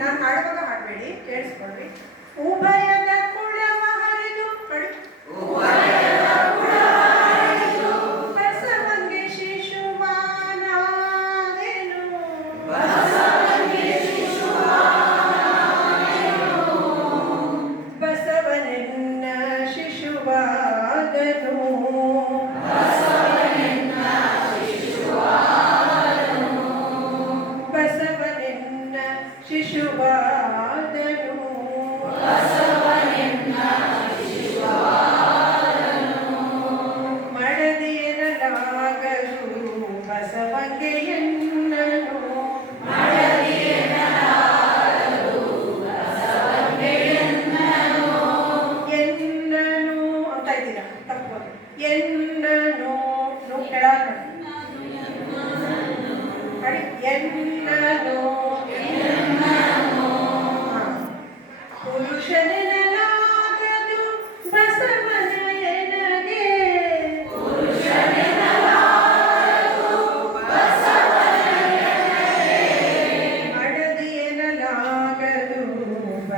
ನಾನು ಹಾಡುವಾಗ ಮಾಡಬೇಡಿ ಕೇಳಿಸ್ಕೊಳ್ರಿ. ಉಭಯ ಮಡದಿಯರಲಾಗದು ಬಸವಗೆ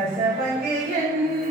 கசபங்கு என்ன